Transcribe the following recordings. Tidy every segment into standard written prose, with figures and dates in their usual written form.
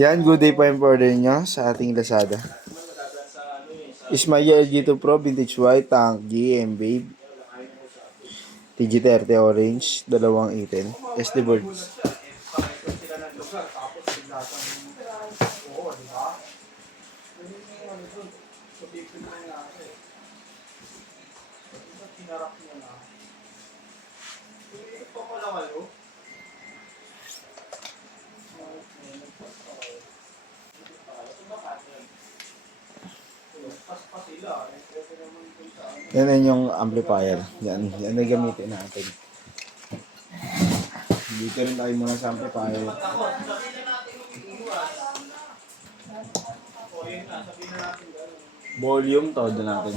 Yan, good day po yung order nyo sa ating Lazada. Ismaya LG2 Pro Vintage White Tank GM Babe TG30 Orange, dalawang itin, SD Birds. Yan yung amplifier. Yan na gamitin natin. Dito rin tayo muna sa amplifier. Volume, todo natin.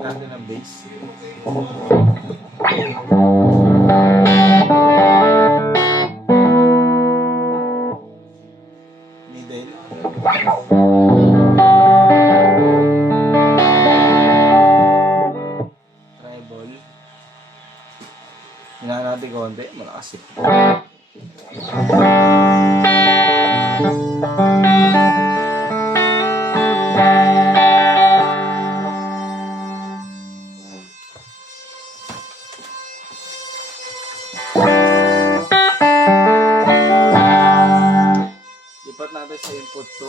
Natin ang bass. Middle. Treble. Hinahan natin konti, malakas eh. Lipat natin sa input to.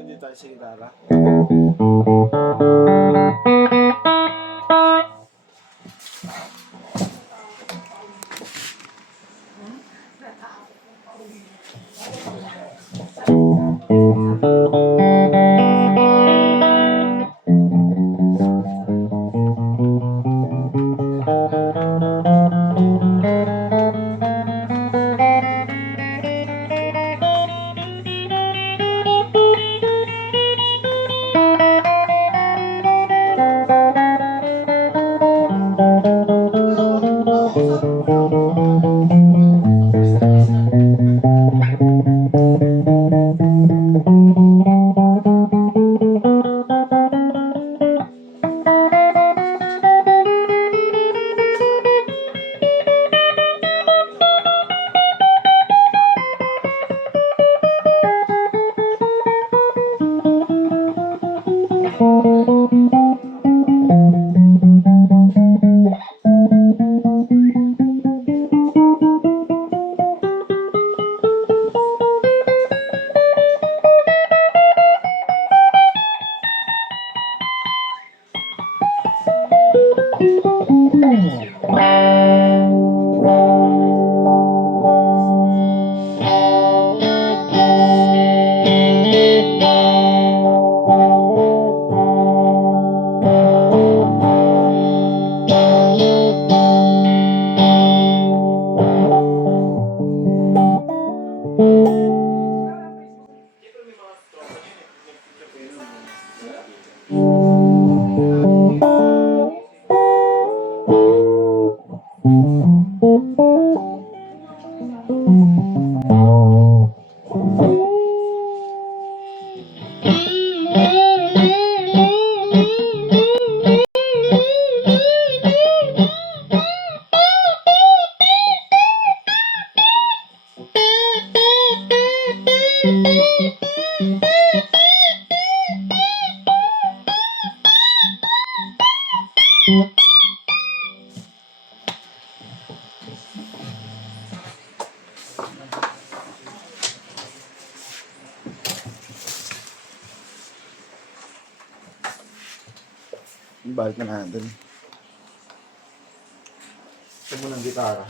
Hindi tayo sa gitara. Balik na natin. Ito mo ng gitara.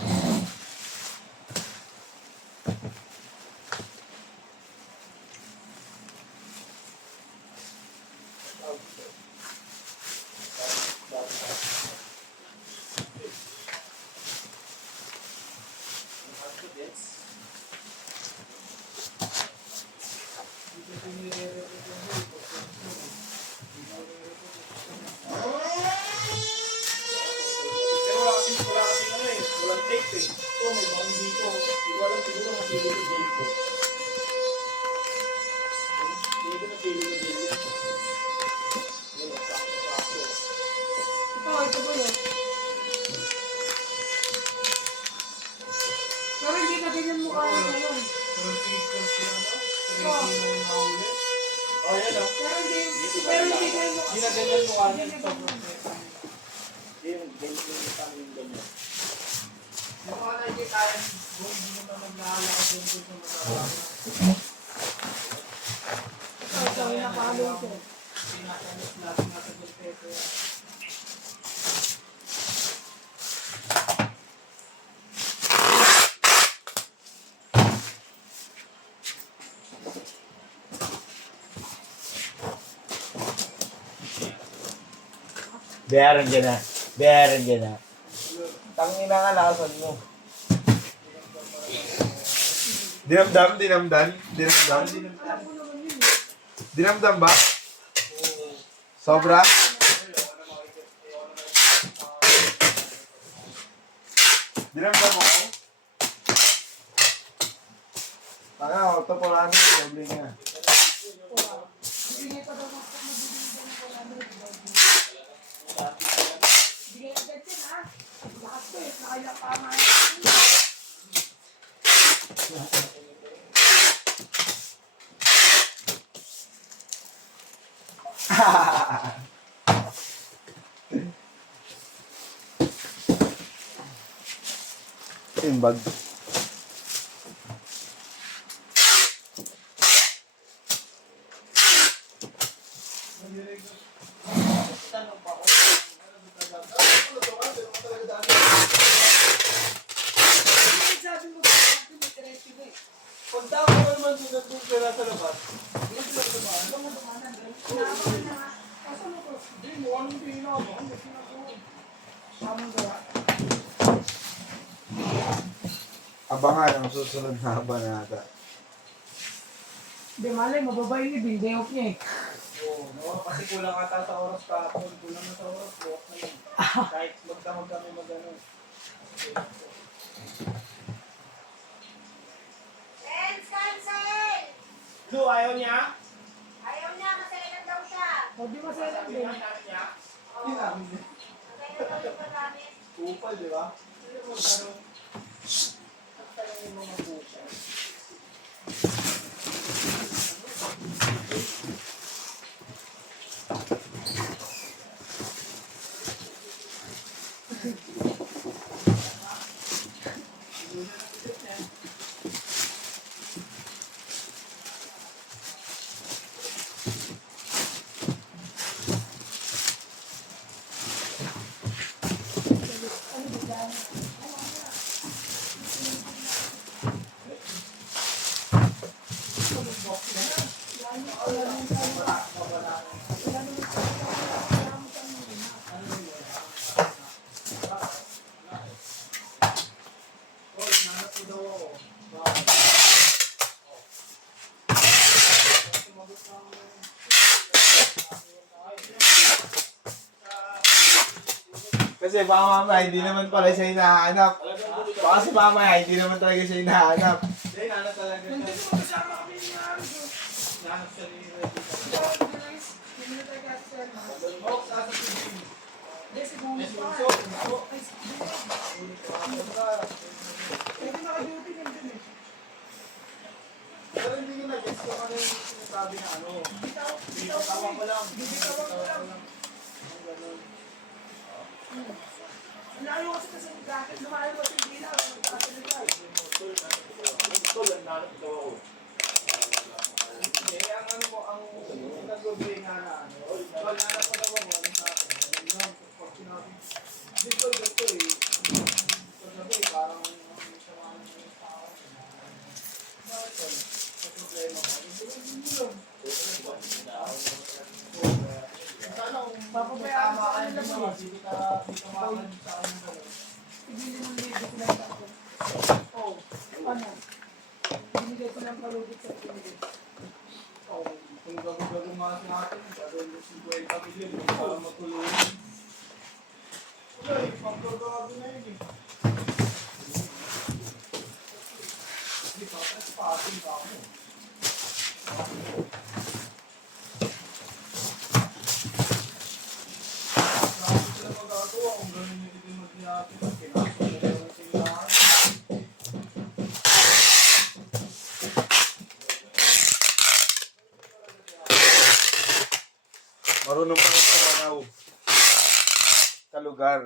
Pero hindi na ganyan mukha niya ngayon. Oo. Oh, yan o. Pero hindi ganyan mukha. Hindi na ganyan mukha niya. Hindi na ganyan. Yung ganyan. Yung mga nakikita yan, hindi naman naglalakad yung sa mga ito, yung nakahalo ko. Pinakalit natin natin yung pepe. Bayaran dyan na. Bayaran dyan na. Tangina nga nakasan mo. Dinamdam, dinamdan, dinamdam. Dinamdam ba? Sobra? Dinamdam mo ko? Tanga, ito po lang yung doble niya. Bigay pa daw ng bigay agad yan ha. Lahat ko eh, nakailang tama. Yung bag. Sabi mo ba, diretso mo eh. Punta ako naman doon pera sa labas. Naabangan na nga. Kaso mo ko, Hindi mo, anong pinakabahan? tamang gawa. Abangan ang susunod na banata. Hindi malay, mababay ni Bill, day off niya eh. Oo, no? Kasi kulang ata sa oras kahapon. Kulang na sa oras, buwak na yun. Kahit magdamag kami mag-ano. Friends, cancel! Lu, ayaw niya? Ayaw niya, masailan daw siya. O di masaya lang din. Ayaw niya? Oo. Masailan daw yung paggamit. Kupal, di ba? Ano mo, ano? Talagang yung mga kupal. Kasi baka mamaya hindi naman pala siya hinahanap. Baka si mamaya hindi naman talaga siya hinahanap. Hindi, nahanap talaga siya. Nandito mo kasama kami ni Aaron. Nahanap siya ni Reggie. Hindi na tayo kasi sir. Oh, sa si Jim. Hindi, si Bunso Yes, pa. Bunso. Ay, si Bunso. Pwede naka-duty nandun eh. Pero hindi ko na-guess kung ano yung sinasabi na ano. Bitawan ko lang. Bibitawan ko lang. Ang ganun. Layo kasi kasi bakit lumayo kasi hindi na. Kasi nila. Ito lang nanap daw ako. Hindi, ang ano ko, ang nag-obey nga na ano. Well, nanap ko daw ako, ano sa akin. Ano lang, pag sinabi, dito eh. Sabi, parang ang sama ng tao. Bakit yun? May problema ba? Hindi lang. Sana kung Papabayaan tama sa ka kanila naman, mo. hindi ka makakal sa akin ng gano'n. Ibili mo libo ko lang ako. Oo. Ano? Binigay ko ng palugit sa pinili. Oo. Kung gago-gago mga sa atin, gagawin mo 50 million, para matulungan. Wala eh, pag-gago na yun eh. Hindi pa, pa-atin pa ako. Grabe sila magagawa kung ganun yung itinod niya atin. Pinasok mo lang yung tindahan. Marunong pa rin sa manaw. Kalugar.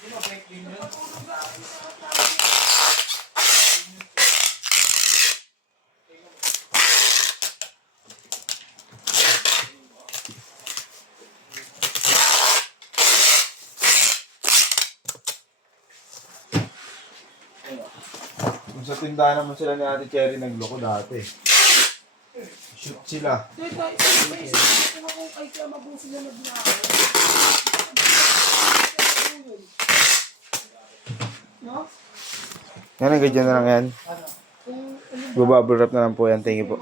Hindi ma-break din yun. Kung sa tindahan naman sila ni Ate Cherry nagloko dati. Shoot sila. Ito, kung ako kay kaya mabusin na nagnakaw. No? Yan, hanggang dyan na lang yan. Kung ano Bubble wrap na lang po yan. Thank you po.